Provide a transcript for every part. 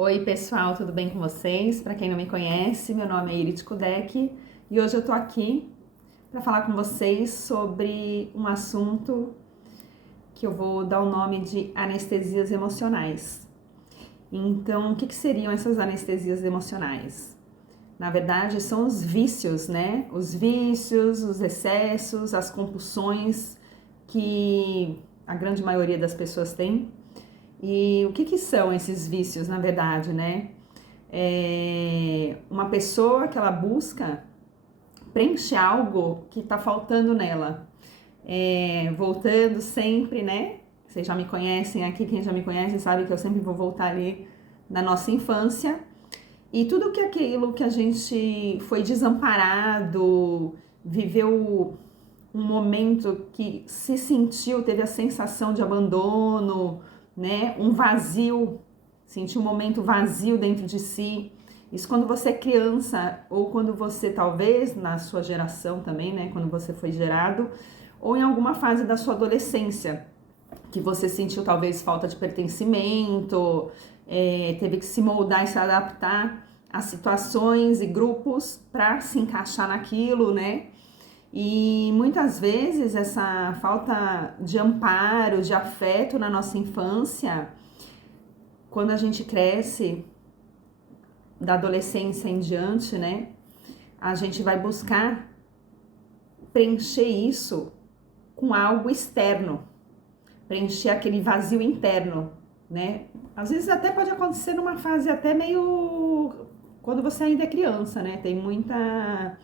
Oi pessoal, tudo bem com vocês? Para quem não me conhece, meu nome é Irit Kudek e hoje eu tô aqui para falar com vocês sobre um assunto que eu vou dar o nome de anestesias emocionais. Então, o que seriam essas anestesias emocionais? Na verdade, são os vícios, né? Os vícios, os excessos, as compulsões que a grande maioria das pessoas tem. E o que são esses vícios, na verdade, né? Uma pessoa que ela busca preencher algo que está faltando nela. Voltando sempre, né? Vocês já me conhecem aqui, quem já me conhece sabe que eu sempre vou voltar ali na nossa infância. E tudo que aquilo que a gente foi desamparado, viveu um momento que se sentiu, teve a sensação de abandono, né? Um vazio, sentiu um momento vazio dentro de si. Isso quando você é criança ou quando você, talvez, na sua geração também, né? Quando você foi gerado, ou em alguma fase da sua adolescência, que você sentiu talvez falta de pertencimento, teve que se moldar e se adaptar a situações e grupos para se encaixar naquilo, né? E muitas vezes essa falta de amparo, de afeto na nossa infância, quando a gente cresce, da adolescência em diante, né? A gente vai buscar preencher isso com algo externo, preencher aquele vazio interno, né? Às vezes até pode acontecer numa fase até meio... quando você ainda é criança, né? Tem muita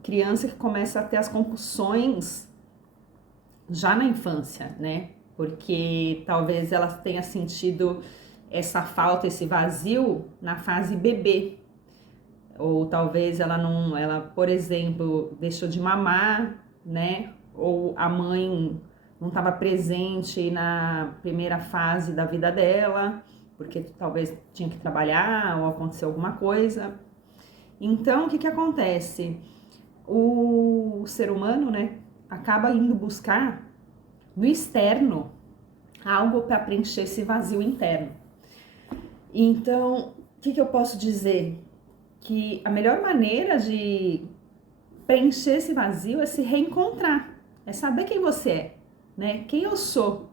criança que começa a ter as compulsões já na infância, né? Porque talvez ela tenha sentido essa falta, esse vazio na fase bebê. Ou talvez ela, por exemplo, deixou de mamar, né? Ou a mãe não estava presente na primeira fase da vida dela, porque talvez tinha que trabalhar ou aconteceu alguma coisa. Então, o que acontece? O ser humano, né, acaba indo buscar no externo algo para preencher esse vazio interno. Então, o que eu posso dizer? Que a melhor maneira de preencher esse vazio é se reencontrar, é saber quem você é, né? Quem eu sou,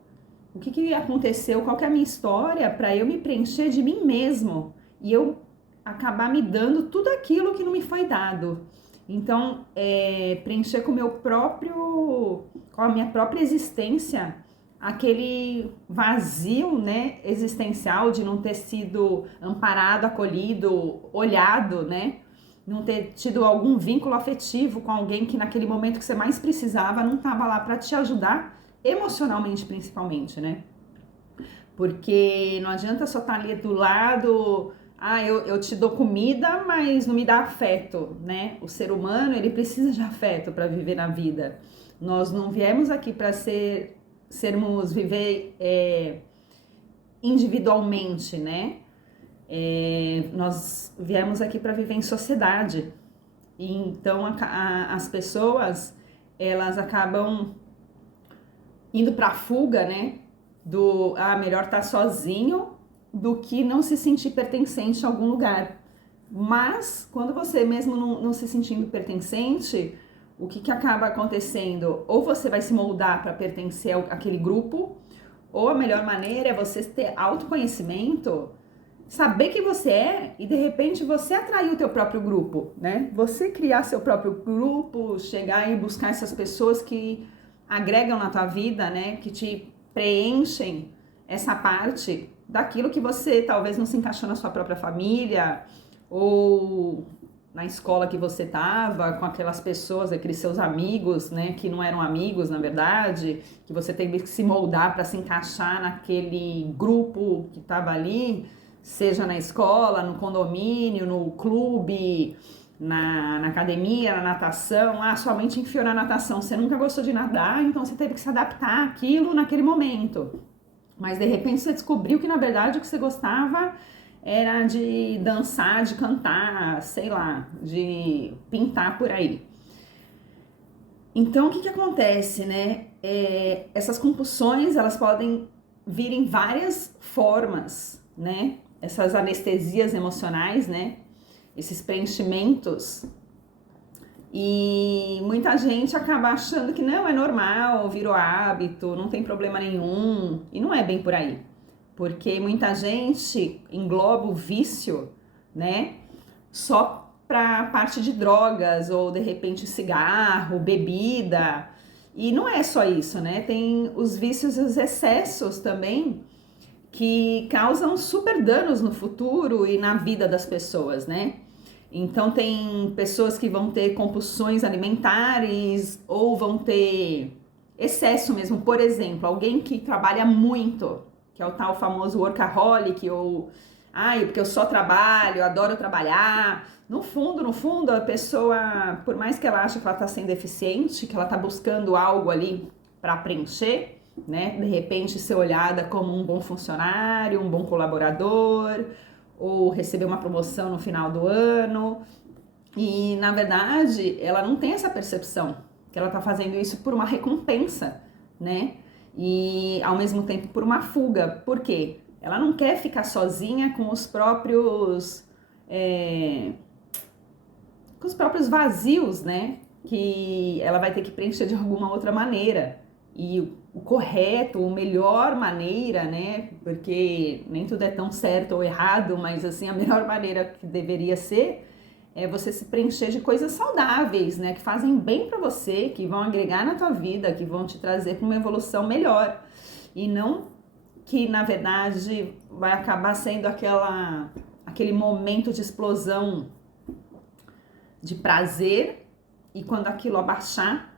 o que aconteceu, qual que é a minha história para eu me preencher de mim mesmo e eu acabar me dando tudo aquilo que não me foi dado. Então, preencher com a minha própria existência, aquele vazio, né, existencial de não ter sido amparado, acolhido, olhado, né, não ter tido algum vínculo afetivo com alguém que naquele momento que você mais precisava não estava lá para te ajudar, emocionalmente principalmente, né? Porque não adianta só estar ali do lado... eu te dou comida, mas não me dá afeto, né? O ser humano, ele precisa de afeto para viver na vida. Nós não viemos aqui para viver individualmente, né? Nós viemos aqui para viver em sociedade. E então as pessoas, elas acabam indo para a fuga, né? Melhor estar sozinho do que não se sentir pertencente a algum lugar. Mas, quando você mesmo não se sentindo pertencente, o que acaba acontecendo? Ou você vai se moldar para pertencer àquele grupo, ou a melhor maneira é você ter autoconhecimento, saber quem você é e, de repente, você atrair o teu próprio grupo, né? Você criar seu próprio grupo, chegar e buscar essas pessoas que agregam na tua vida, né? Que te preenchem essa parte daquilo que você talvez não se encaixou na sua própria família ou na escola que você estava, com aquelas pessoas, aqueles seus amigos, né, que não eram amigos, na verdade, que você teve que se moldar para se encaixar naquele grupo que estava ali, seja na escola, no condomínio, no clube, na academia, na natação. Sua mente enfiou na natação, você nunca gostou de nadar, então você teve que se adaptar àquilo naquele momento. Mas de repente você descobriu que na verdade o que você gostava era de dançar, de cantar, sei lá, de pintar por aí. Então o que acontece, né? Essas compulsões, elas podem vir em várias formas, né? essas anestesias emocionais, né? Esses preenchimentos. E muita gente acaba achando que não, é normal, virou hábito, não tem problema nenhum. E não é bem por aí. Porque muita gente engloba o vício, né? Só para parte de drogas ou de repente cigarro, bebida. E não é só isso, né? Tem os vícios e os excessos também que causam super danos no futuro e na vida das pessoas, né? Então tem pessoas que vão ter compulsões alimentares ou vão ter excesso mesmo. Por exemplo, alguém que trabalha muito, que é o tal famoso workaholic, ou porque eu só trabalho, eu adoro trabalhar. No fundo, a pessoa, por mais que ela ache que ela está sendo eficiente, que ela está buscando algo ali para preencher, né? De repente ser olhada como um bom funcionário, um bom colaborador, ou receber uma promoção no final do ano. E na verdade, ela não tem essa percepção que ela está fazendo isso por uma recompensa, né? E ao mesmo tempo por uma fuga. Por quê? Ela não quer ficar sozinha com os próprios vazios, né? Que ela vai ter que preencher de alguma outra maneira. E o correto, a melhor maneira, né? Porque nem tudo é tão certo ou errado, mas assim, a melhor maneira que deveria ser é você se preencher de coisas saudáveis, né? Que fazem bem para você, que vão agregar na tua vida, que vão te trazer para uma evolução melhor. E não que, na verdade, vai acabar sendo aquele momento de explosão de prazer e quando aquilo abaixar,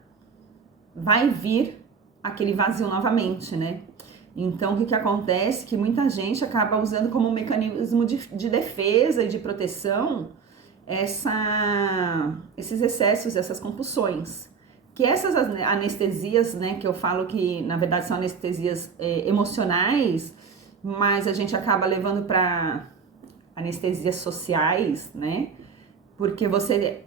vai vir aquele vazio novamente, né? Então, o que acontece? Que muita gente acaba usando como um mecanismo de defesa e de proteção esses excessos, essas compulsões. Que essas anestesias, né, que eu falo que na verdade são anestesias emocionais, mas a gente acaba levando para anestesias sociais, né? Porque você,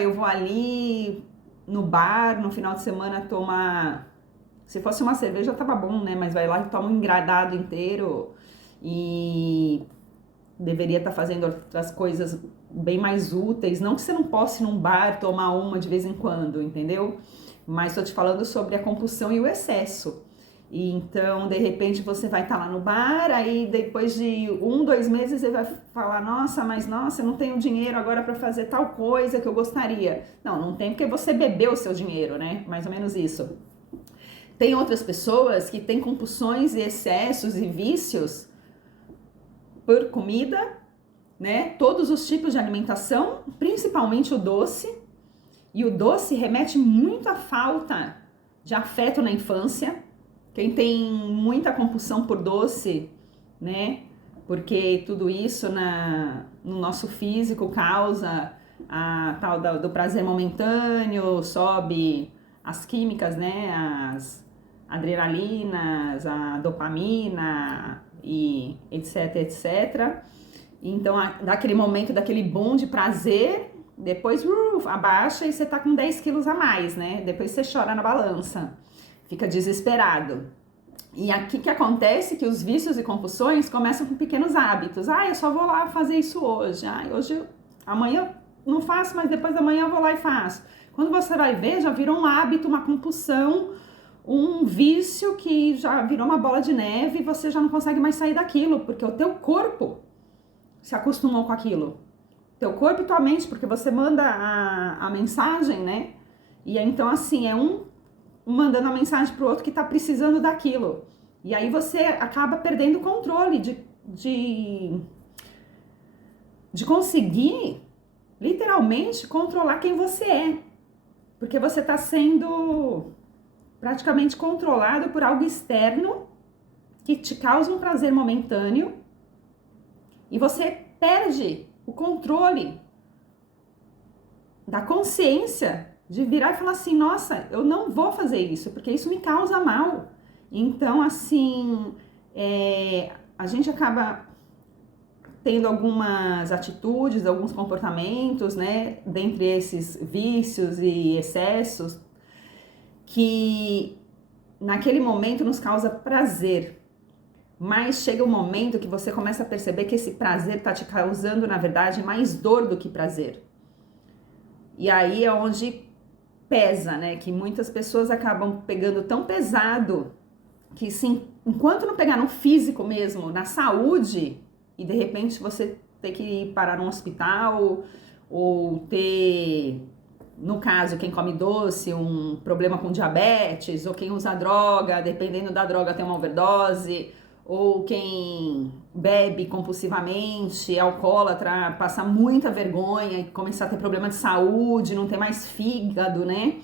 eu vou ali no bar no final de semana tomar, se fosse uma cerveja tava bom, né? Mas vai lá e toma um engradado inteiro e deveria estar fazendo outras coisas bem mais úteis. Não que você não possa ir num bar tomar uma de vez em quando, entendeu? Mas estou te falando sobre a compulsão e o excesso. E então, de repente, você vai estar lá no bar, aí depois de 2 meses você vai falar, nossa, eu não tenho dinheiro agora para fazer tal coisa que eu gostaria. Não tem porque você bebeu o seu dinheiro, né? Mais ou menos isso. Tem outras pessoas que têm compulsões e excessos e vícios por comida, né? Todos os tipos de alimentação, principalmente o doce. E o doce remete muito à falta de afeto na infância. Quem tem muita compulsão por doce, né? Porque tudo isso no nosso físico causa a tal do prazer momentâneo, sobe as químicas, né? As adrenalinas, a dopamina e etc, etc. Então, daquele momento, daquele boom de prazer, depois abaixa e você tá com 10 quilos a mais, né? Depois você chora na balança, fica desesperado. E aqui que acontece que os vícios e compulsões começam com pequenos hábitos. Eu só vou lá fazer isso hoje. Amanhã eu não faço, mas depois da manhã eu vou lá e faço. Quando você vai ver, já virou um hábito, uma compulsão, um vício que já virou uma bola de neve e você já não consegue mais sair daquilo, porque o teu corpo se acostumou com aquilo. Teu corpo e tua mente, porque você manda a mensagem, né? E então, assim, é um mandando a mensagem pro outro que tá precisando daquilo. E aí você acaba perdendo o controle de conseguir, literalmente, controlar quem você é. Porque você tá sendo praticamente controlado por algo externo que te causa um prazer momentâneo e você perde o controle da consciência de virar e falar assim, nossa, eu não vou fazer isso, porque isso me causa mal. Então, assim, a gente acaba tendo algumas atitudes, alguns comportamentos, né, dentre esses vícios e excessos, que naquele momento nos causa prazer, mas chega um momento que você começa a perceber que esse prazer está te causando, na verdade, mais dor do que prazer. E aí é onde pesa, né? Que muitas pessoas acabam pegando tão pesado que, sim, enquanto não pegar no físico mesmo, na saúde, e de repente você ter que parar num hospital ou ter, no caso, quem come doce, um problema com diabetes, ou quem usa droga, dependendo da droga tem uma overdose, ou quem bebe compulsivamente, é alcoólatra, passar muita vergonha e começar a ter problema de saúde, não ter mais fígado, né?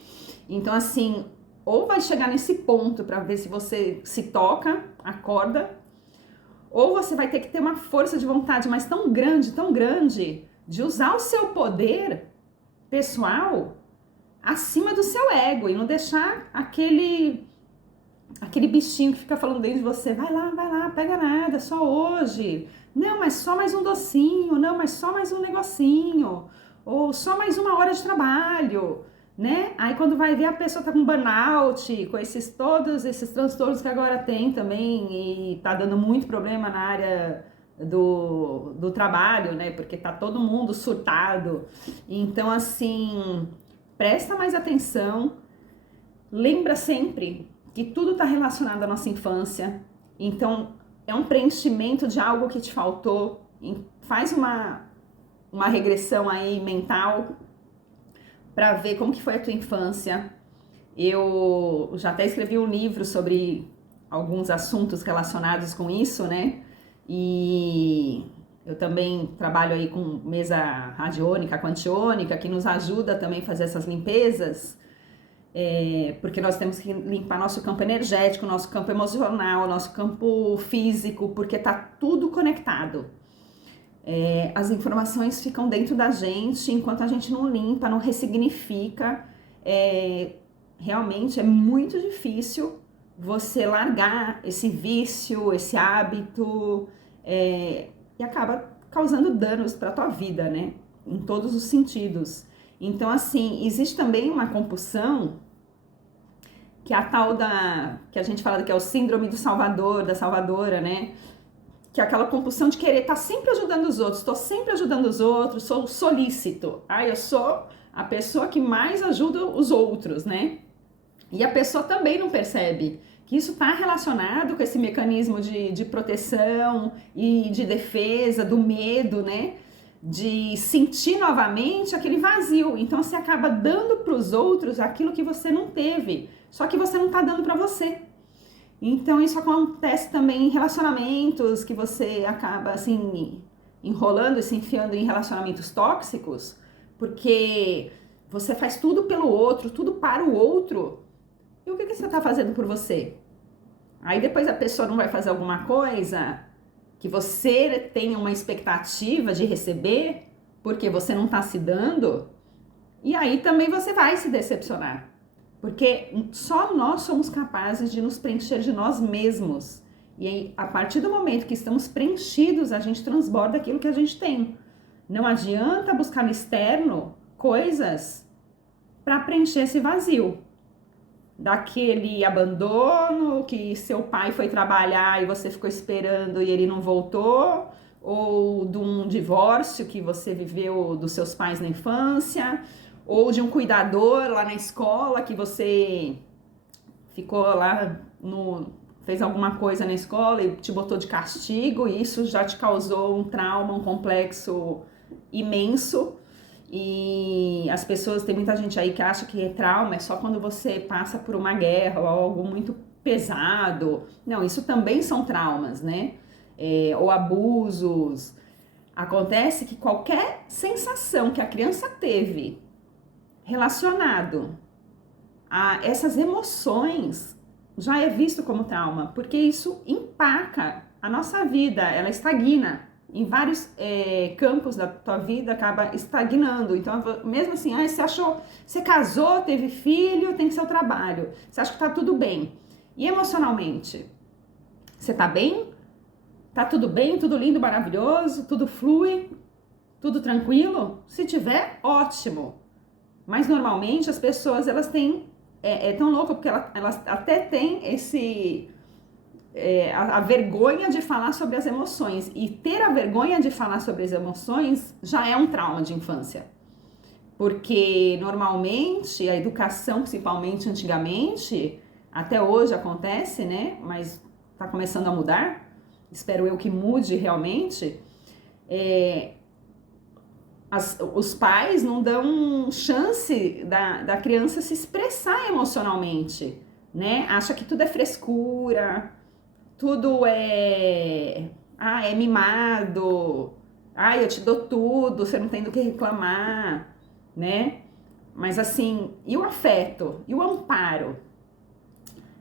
Então, assim, ou vai chegar nesse ponto para ver se você se toca, acorda, ou você vai ter que ter uma força de vontade, mas tão grande, de usar o seu poder pessoal acima do seu ego e não deixar aquele bichinho que fica falando dentro de você, vai lá, pega nada, só hoje. Não, mas só mais um docinho, não, mas só mais um negocinho, ou só mais uma hora de trabalho, né? Aí quando vai ver a pessoa tá com burnout, com todos esses transtornos que agora tem também e tá dando muito problema na área do trabalho, né? Porque tá todo mundo surtado. Então, assim, presta mais atenção, lembra sempre que tudo está relacionado à nossa infância, então é um preenchimento de algo que te faltou, faz uma regressão aí mental para ver como que foi a tua infância. Eu já até escrevi um livro sobre alguns assuntos relacionados com isso, né? E eu também trabalho aí com mesa radiônica, quantiônica, que nos ajuda também a fazer essas limpezas. Porque nós temos que limpar nosso campo energético, nosso campo emocional, nosso campo físico, porque tá tudo conectado. As informações ficam dentro da gente, enquanto a gente não limpa, não ressignifica, realmente é muito difícil você largar esse vício, esse hábito, e acaba causando danos para a tua vida, né? Em todos os sentidos. Então, assim, existe também uma compulsão, que é a tal que a gente fala que é o síndrome do salvador, da salvadora, né? Que é aquela compulsão de querer estar sempre ajudando os outros, estou sempre ajudando os outros, sou solícito. Eu sou a pessoa que mais ajuda os outros, né? E a pessoa também não percebe que isso está relacionado com esse mecanismo de proteção e de defesa, do medo, né? De sentir novamente aquele vazio. Então você acaba dando para os outros aquilo que você não teve, só que você não está dando para você. Então isso acontece também em relacionamentos, que você acaba assim enrolando e se enfiando em relacionamentos tóxicos, porque você faz tudo pelo outro, tudo para o outro. E o que você está fazendo por você? Aí depois a pessoa não vai fazer alguma coisa que você tenha uma expectativa de receber, porque você não está se dando, e aí também você vai se decepcionar. Porque só nós somos capazes de nos preencher de nós mesmos. E aí, a partir do momento que estamos preenchidos, a gente transborda aquilo que a gente tem. Não adianta buscar no externo coisas para preencher esse vazio. Daquele abandono, que seu pai foi trabalhar e você ficou esperando e ele não voltou, ou de um divórcio que você viveu dos seus pais na infância, ou de um cuidador lá na escola que você ficou lá, fez alguma coisa na escola e te botou de castigo, e isso já te causou um trauma, um complexo imenso. E as pessoas, tem muita gente aí que acha que trauma é só quando você passa por uma guerra ou algo muito pesado. Não, isso também são traumas, né? Ou abusos. Acontece que qualquer sensação que a criança teve relacionado a essas emoções já é visto como trauma, porque isso empaca a nossa vida, ela estagna. Em vários campos da tua vida acaba estagnando. Então, mesmo assim, você casou, teve filho, tem seu trabalho. Você acha que tá tudo bem. E emocionalmente? Você tá bem? Tá tudo bem? Tudo lindo, maravilhoso? Tudo flui? Tudo tranquilo? Se tiver, ótimo. Mas normalmente as pessoas, elas têm... É tão louco porque elas até têm a vergonha de falar sobre as emoções. E ter a vergonha de falar sobre as emoções já é um trauma de infância. Porque normalmente a educação, principalmente antigamente, até hoje acontece, né? Mas está começando a mudar. Espero eu que mude realmente. Os pais não dão chance da criança se expressar emocionalmente, né? Acha que tudo é frescura, tudo é mimado, eu te dou tudo, você não tem do que reclamar, né? Mas assim, e o afeto? E o amparo?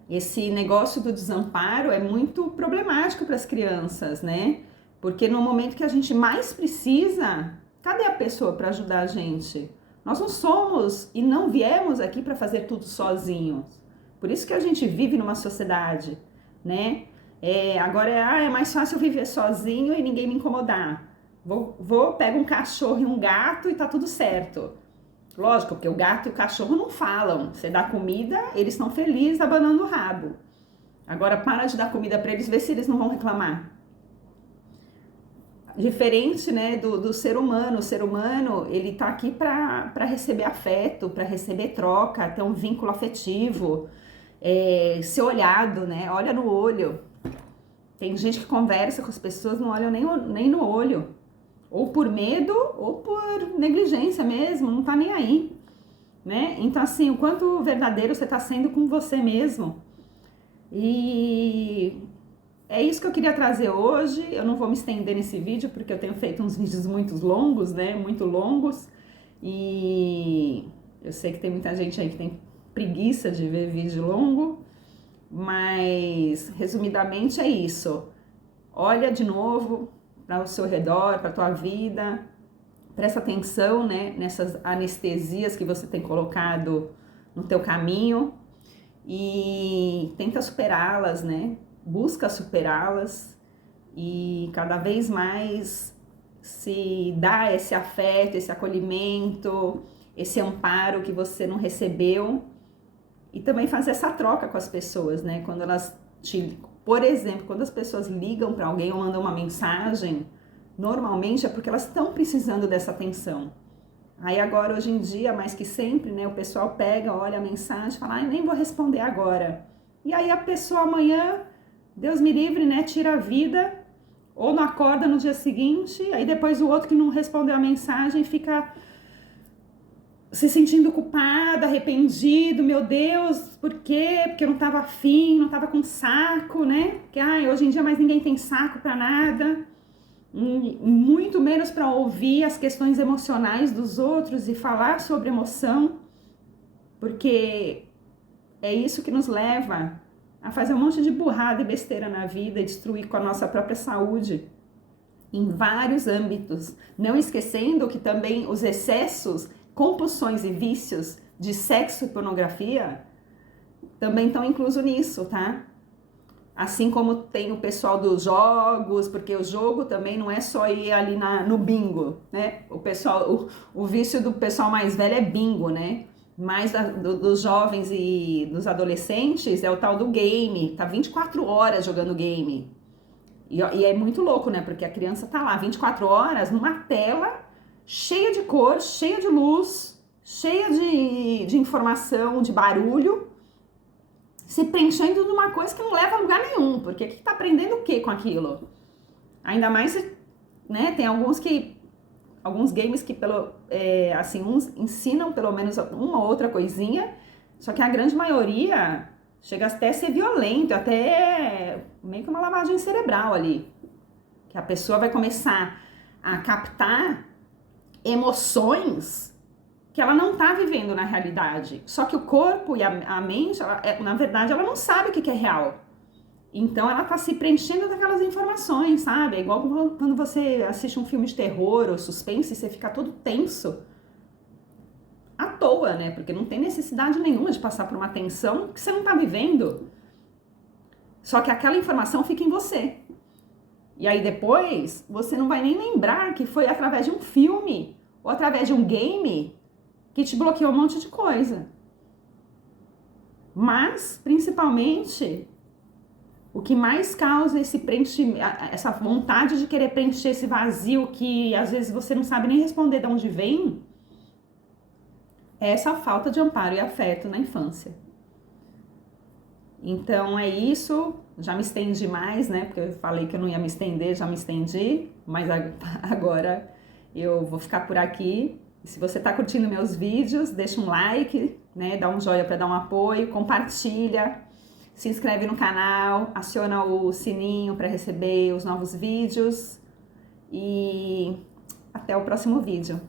Esse negócio do desamparo é muito problemático para as crianças, né? Porque no momento que a gente mais precisa, cadê a pessoa para ajudar a gente? Nós não somos e não viemos aqui para fazer tudo sozinhos. Por isso que a gente vive numa sociedade, né? Agora é mais fácil viver sozinho e ninguém me incomodar. Pego um cachorro e um gato e tá tudo certo. Lógico, porque o gato e o cachorro não falam. Você dá comida, eles estão felizes abanando o rabo. Agora para de dar comida para eles, ver se eles não vão reclamar. Diferente, né, do ser humano. O ser humano, ele tá aqui para receber afeto, para receber troca, ter um vínculo afetivo, ser olhado, né? Olha no olho. Tem gente que conversa com as pessoas, não olham nem no olho. Ou por medo, ou por negligência mesmo, não tá nem aí, né? Então, assim, o quanto verdadeiro você tá sendo com você mesmo. E é isso que eu queria trazer hoje. Eu não vou me estender nesse vídeo, porque eu tenho feito uns vídeos muito longos, né? Muito longos. E eu sei que tem muita gente aí que tem preguiça de ver vídeo longo. Mas, resumidamente, é isso. Olha de novo para o seu redor, para a tua vida. Presta atenção, né, nessas anestesias que você tem colocado no teu caminho e tenta superá-las, né? Busca superá-las e cada vez mais se dá esse afeto, esse acolhimento, esse amparo que você não recebeu e também fazer essa troca com as pessoas, né? Quando elas por exemplo, quando as pessoas ligam para alguém ou mandam uma mensagem, normalmente é porque elas estão precisando dessa atenção. Aí agora, hoje em dia, mais que sempre, né, o pessoal pega, olha a mensagem e fala, nem vou responder agora. E aí a pessoa amanhã, Deus me livre, né, tira a vida, ou não acorda no dia seguinte, aí depois o outro que não respondeu a mensagem fica se sentindo culpado, arrependido, meu Deus, por quê? Porque eu não tava afim, não tava com saco, né? Que hoje em dia mais ninguém tem saco pra nada, muito menos para ouvir as questões emocionais dos outros e falar sobre emoção, porque é isso que nos leva a fazer um monte de burrada e besteira na vida e destruir com a nossa própria saúde em vários âmbitos, não esquecendo que também os excessos, compulsões e vícios de sexo e pornografia também estão inclusos nisso, tá? Assim como tem o pessoal dos jogos, porque o jogo também não é só ir ali no bingo, né? O vício do pessoal mais velho é bingo, né? Mais dos jovens e dos adolescentes é o tal do game, tá 24 horas jogando game. E é muito louco, né? Porque a criança tá lá 24 horas numa tela cheia de cor, cheia de luz, cheia de informação, de barulho, se preenchendo de uma coisa que não leva a lugar nenhum, porque que tá aprendendo o que com aquilo? Ainda mais, né, tem alguns games que uns ensinam pelo menos uma ou outra coisinha, só que a grande maioria chega até a ser violento, até meio que uma lavagem cerebral ali, que a pessoa vai começar a captar emoções que ela não tá vivendo na realidade. Só que o corpo e a mente, na verdade, ela não sabe o que é real. Então, ela tá se preenchendo daquelas informações, sabe? É igual quando você assiste um filme de terror ou suspense e você fica todo tenso. À toa, né? Porque não tem necessidade nenhuma de passar por uma tensão que você não tá vivendo. Só que aquela informação fica em você. E aí depois, você não vai nem lembrar que foi através de um filme ou através de um game que te bloqueou um monte de coisa. Mas, principalmente, O que mais causa esse essa vontade de querer preencher esse vazio que às vezes você não sabe nem responder de onde vem, é essa falta de amparo e afeto na infância. Então é isso, já me estendi mais, né? Porque eu falei que eu não ia me estender, já me estendi, mas agora eu vou ficar por aqui. Se você está curtindo meus vídeos, deixa um like, né? Dá um joinha para dar um apoio, compartilha, se inscreve no canal, aciona o sininho para receber os novos vídeos e até o próximo vídeo.